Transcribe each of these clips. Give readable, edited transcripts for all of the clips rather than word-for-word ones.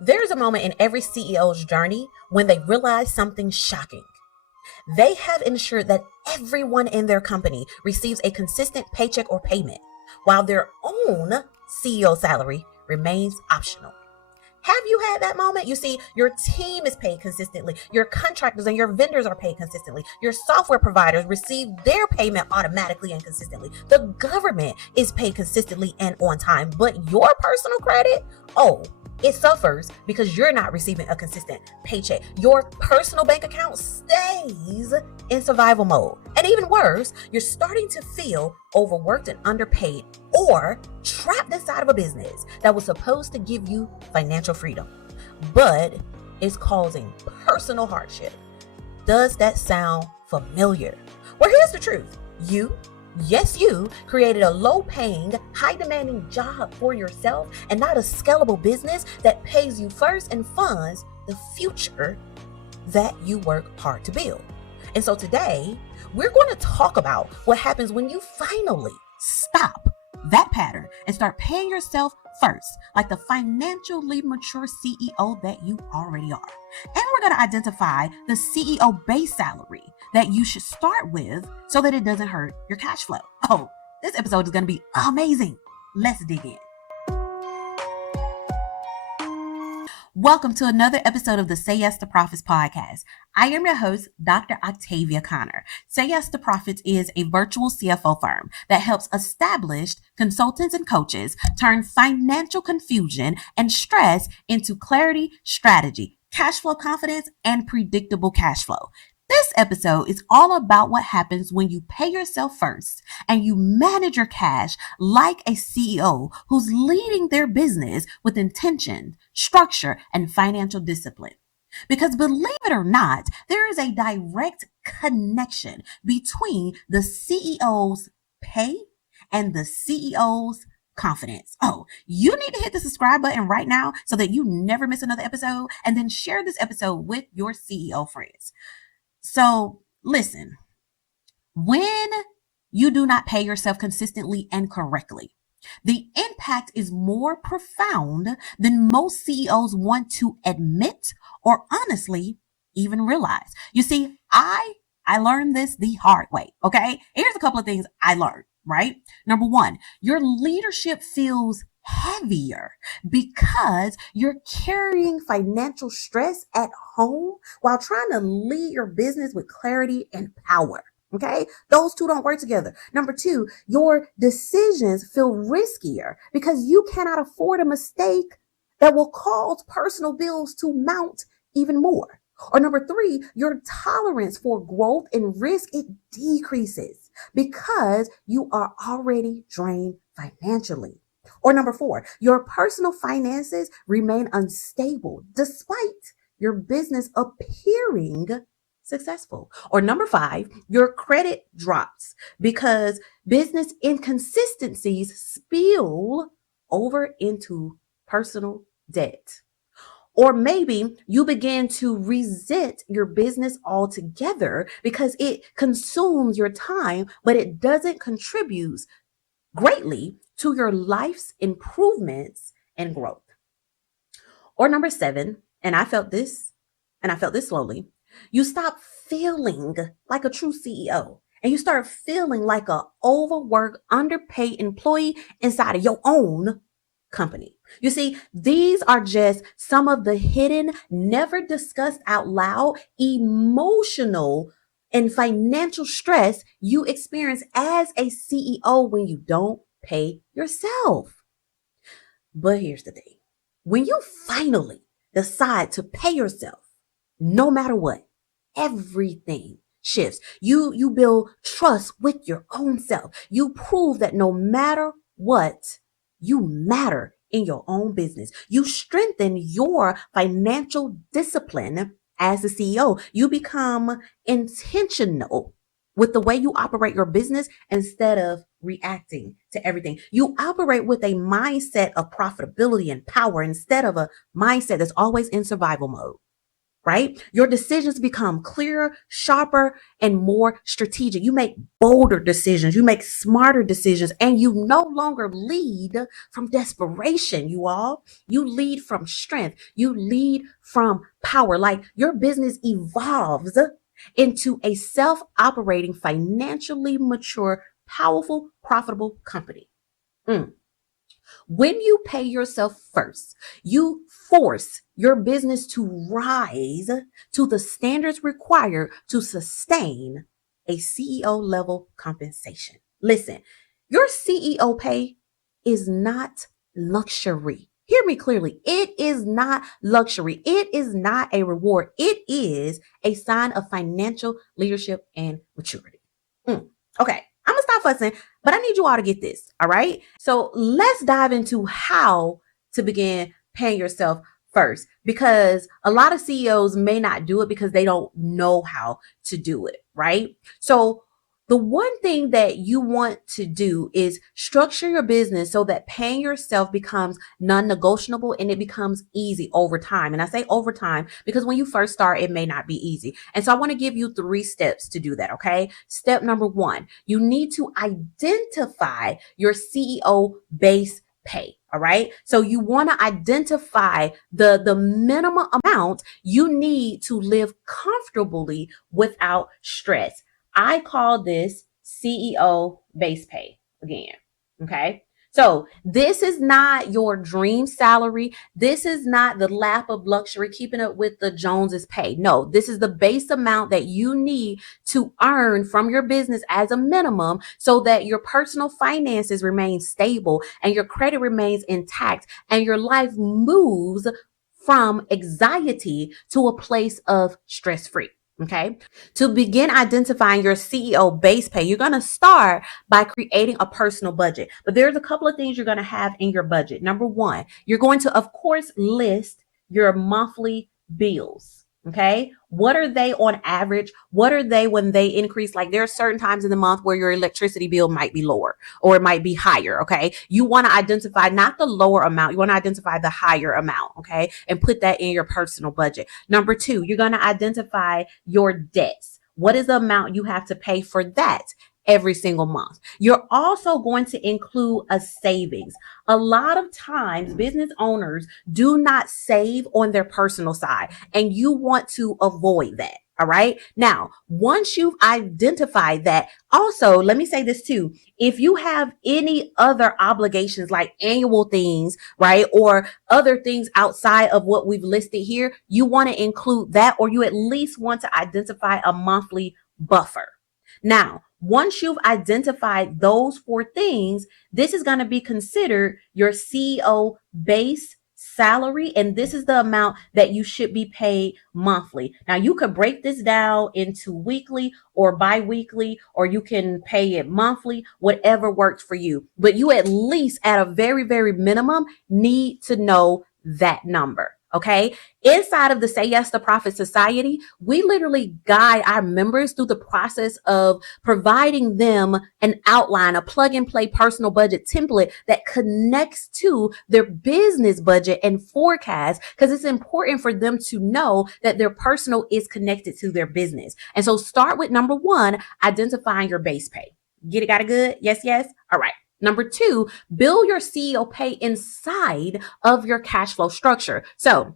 There's a moment in every CEO's journey when they realize something shocking. They have ensured that everyone in their company receives a consistent paycheck or payment, while their own CEO salary remains optional. Have you had that moment? You see, your team is paid consistently. Your contractors and your vendors are paid consistently. Your software providers receive their payment automatically and consistently. The government is paid consistently and on time, but your personal credit, it suffers because you're not receiving a consistent paycheck. Your personal bank account stays in survival mode. And even worse, you're starting to feel overworked and underpaid or trapped inside of a business that was supposed to give you financial freedom, but is causing personal hardship. Does that sound familiar? Well, here's the truth. You created a low-paying, high-demanding job for yourself and not a scalable business that pays you first and funds the future that you work hard to build. And so today, we're going to talk about what happens when you finally stop that pattern and start paying yourself first, like the financially mature CEO that you already are. And we're going to identify the CEO base salary that you should start with so that it doesn't hurt your cash flow. This episode is going to be amazing. Let's dig in. Welcome to another episode of the Say Yes to Profits podcast. I am your host, Dr. Octavia Conner. Say Yes to Profits is a virtual CFO firm that helps established consultants and coaches turn financial confusion and stress into clarity, strategy, cash flow confidence, and predictable cash flow. This episode is all about what happens when you pay yourself first and you manage your cash like a CEO who's leading their business with intention, structure, and financial discipline. Because believe it or not, there is a direct connection between the CEO's pay and the CEO's confidence. You need to hit the subscribe button right now so that you never miss another episode, and then share this episode with your CEO friends. So listen, when you do not pay yourself consistently and correctly, the impact is more profound than most CEOs want to admit or honestly even realize. You see, I learned this the hard way, okay? Here's a couple of things I learned, right? Number one, your leadership feels heavier because you're carrying financial stress at home while trying to lead your business with clarity and power. Okay, those two don't work together. Number two, your decisions feel riskier because you cannot afford a mistake that will cause personal bills to mount even more. Or number three, your tolerance for growth and risk, it decreases because you are already drained financially. Or number four, your personal finances remain unstable despite your business appearing successful. Or number five, your credit drops because business inconsistencies spill over into personal debt. Or maybe you begin to resent your business altogether because it consumes your time, but it doesn't contribute greatly to your life's improvements and growth. Or number seven, and I felt this slowly, you stop feeling like a true CEO and you start feeling like a overworked, underpaid employee inside of your own company. You see, these are just some of the hidden, never discussed out loud, emotional and financial stress you experience as a CEO when you don't pay yourself. But here's the thing. When you finally decide to pay yourself, no matter what, everything shifts. You build trust with your own self. You prove that no matter what, you matter in your own business. You strengthen your financial discipline as a CEO. You become intentional with the way you operate your business instead of reacting to everything. You operate with a mindset of profitability and power instead of a mindset that's always in survival mode, right? Your decisions become clearer, sharper, and more strategic. You make bolder decisions, you make smarter decisions, and you no longer lead from desperation, you all. You lead from strength, you lead from power. Like your business evolves into a self-operating, financially mature, powerful, profitable company. When you pay yourself first, you force your business to rise to the standards required to sustain a CEO level compensation. Listen, your CEO pay is not luxury. Hear me clearly. It is not luxury. It is not a reward. It is a sign of financial leadership and maturity. Okay, I'm gonna stop fussing, but I need you all to get this. All right. So let's dive into how to begin paying yourself first, because a lot of CEOs may not do it because they don't know how to do it. Right. So the one thing that you want to do is structure your business so that paying yourself becomes non-negotiable and it becomes easy over time. And I say over time because when you first start, it may not be easy. And so I want to give you 3 steps to do that. Okay. Step number 1, you need to identify your CEO base pay. All right. So you want to identify the minimum amount you need to live comfortably without stress. I call this CEO base pay again. Okay. So this is not your dream salary. This is not the lap of luxury, keeping up with the Joneses pay. No, this is the base amount that you need to earn from your business as a minimum so that your personal finances remain stable and your credit remains intact and your life moves from anxiety to a place of stress-free. Okay. To begin identifying your CEO base pay, you're going to start by creating a personal budget. But there's a couple of things you're going to have in your budget. Number 1, you're going to, of course, list your monthly bills. Okay. What are they on average? What are they when they increase? Like there are certain times in the month where your electricity bill might be lower or it might be higher. Okay. You want to identify not the lower amount. You want to identify the higher amount. Okay. And put that in your personal budget. Number 2, you're going to identify your debts. What is the amount you have to pay for that every single month? You're also going to include a savings. A lot of times business owners do not save on their personal side, and you want to avoid that. All right. Now, once you've identified that, also, let me say this too. If you have any other obligations like annual things, right, or other things outside of what we've listed here, you want to include that, or you at least want to identify a monthly buffer. Now, once you've identified those 4 things, this is going to be considered your CEO base salary, and this is the amount that you should be paid monthly. Now, you could break this down into weekly or bi-weekly, or you can pay it monthly, whatever works for you. But you at least at a very, very minimum need to know that number. Okay. Inside of the Say Yes to Profit Society, we literally guide our members through the process of providing them an outline, a plug and play personal budget template that connects to their business budget and forecast, because it's important for them to know that their personal is connected to their business. And so start with number 1, identifying your base pay. Get it? Got it good? Yes, yes. All right. Number 2, build your CEO pay inside of your cash flow structure. So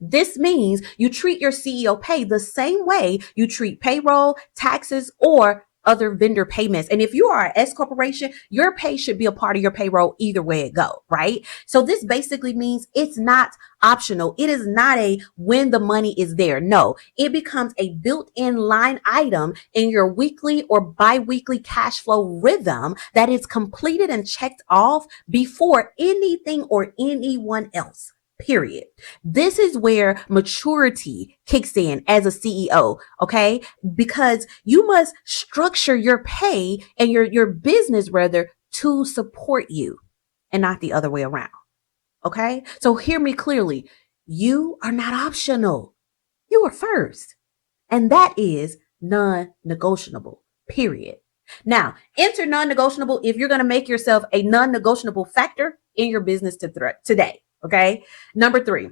this means you treat your CEO pay the same way you treat payroll, taxes, or other vendor payments. And if you are an S corporation, your pay should be a part of your payroll either way it go, right? So this basically means it's not optional. It is not a when the money is there. No, it becomes a built-in line item in your weekly or bi-weekly cash flow rhythm that is completed and checked off before anything or anyone else. Period. This is where maturity kicks in as a CEO, okay? Because you must structure your pay and your business rather to support you and not the other way around, okay? So hear me clearly. You are not optional. You are first. And that is non-negotiable, period. Now, enter non-negotiable if you're going to make yourself a non-negotiable factor in your business today. Okay. Number 3,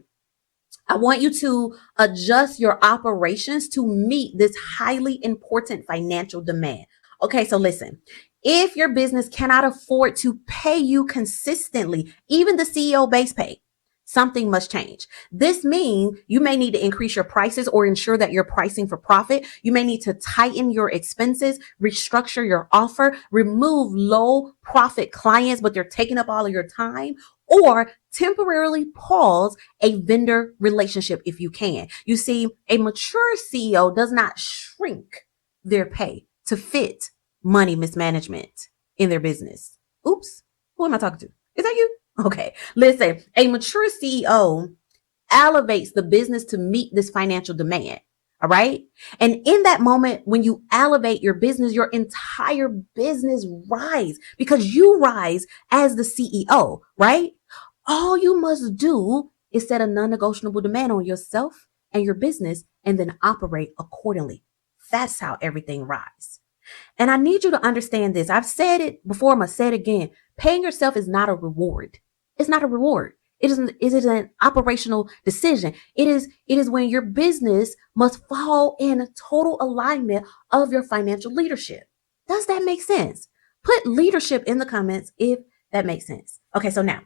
I want you to adjust your operations to meet this highly important financial demand. Okay, so listen, if your business cannot afford to pay you consistently, even the CEO base pay, something must change. This means you may need to increase your prices or ensure that you're pricing for profit. You may need to tighten your expenses, restructure your offer, remove low profit clients, but they're taking up all of your time, or temporarily pause a vendor relationship if you can. You see, a mature CEO does not shrink their pay to fit money mismanagement in their business. Oops, who am I talking to? Is that you? Okay, listen, a mature CEO elevates the business to meet this financial demand. All right. And in that moment, when you elevate your business, your entire business rise because you rise as the CEO, right? All you must do is set a non-negotiable demand on yourself and your business and then operate accordingly. That's how everything rises. And I need you to understand this. I've said it before, I'm going to say it again. Paying yourself is not a reward. It's not a reward. It is an operational decision. It is when your business must fall in total alignment of your financial leadership. Does that make sense? Put leadership in the comments if that makes sense. Okay, so now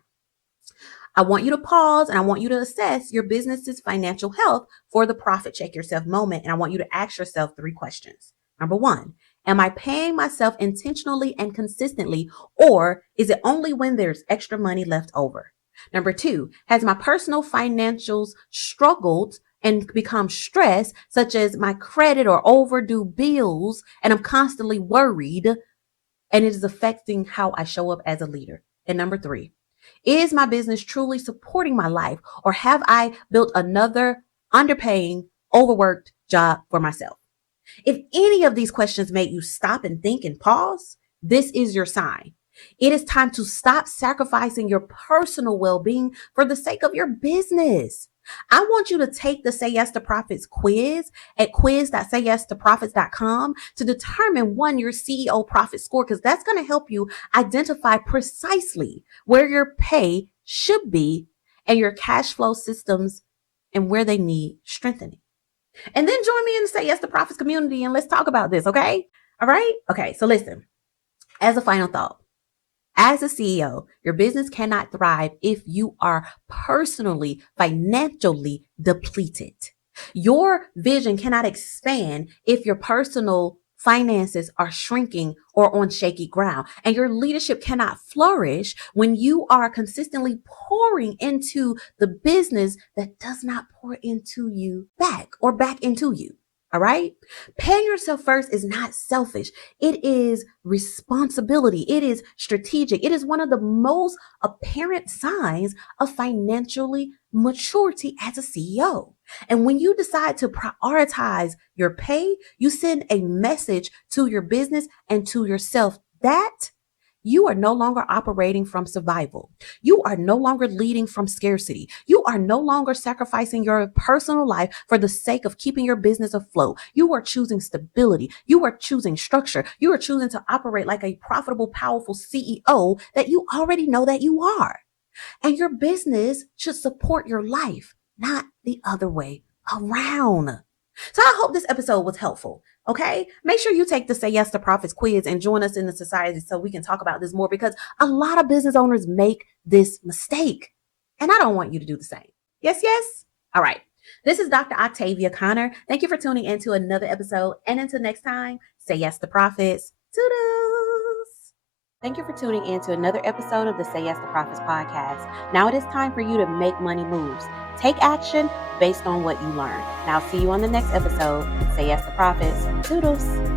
I want you to pause and I want you to assess your business's financial health for the profit check yourself moment. And I want you to ask yourself 3 questions. Number 1, am I paying myself intentionally and consistently, or is it only when there's extra money left over? Number 2, has my personal financials struggled and become stressed, such as my credit or overdue bills, and I'm constantly worried, and it is affecting how I show up as a leader? And number 3, is my business truly supporting my life, or have I built another underpaying, overworked job for myself? If any of these questions make you stop and think and pause, this is your sign. It is time to stop sacrificing your personal well-being for the sake of your business. I want you to take the Say Yes to Profits quiz at quiz.sayyes2profits.com to determine your CEO profit score, because that's going to help you identify precisely where your pay should be and your cash flow systems and where they need strengthening. And then join me in the Say Yes to Profits community and let's talk about this, okay? All right? Okay, so listen, as a final thought, as a CEO, your business cannot thrive if you are personally, financially depleted. Your vision cannot expand if your personal finances are shrinking or on shaky ground. And your leadership cannot flourish when you are consistently pouring into the business that does not pour into you back into you. All right. Paying yourself first is not selfish. It is responsibility. It is strategic. It is one of the most apparent signs of financially maturity as a CEO. And when you decide to prioritize your pay, you send a message to your business and to yourself that you are no longer operating from survival. You are no longer leading from scarcity. You are no longer sacrificing your personal life for the sake of keeping your business afloat. You are choosing stability. You are choosing structure. You are choosing to operate like a profitable, powerful CEO that you already know that you are. And your business should support your life, not the other way around. So I hope this episode was helpful. Okay, make sure you take the Say Yes to Profits quiz and join us in the society so we can talk about this more, because a lot of business owners make this mistake. And I don't want you to do the same. Yes, yes? All right. This is Dr. Octavia Conner. Thank you for tuning in to another episode. And until next time, say yes to profits. Toodles. Thank you for tuning in to another episode of the Say Yes to Profits podcast. Now it is time for you to make money moves. Take action based on what you learn. Now, see you on the next episode. Say Yes to Profits. Toodles.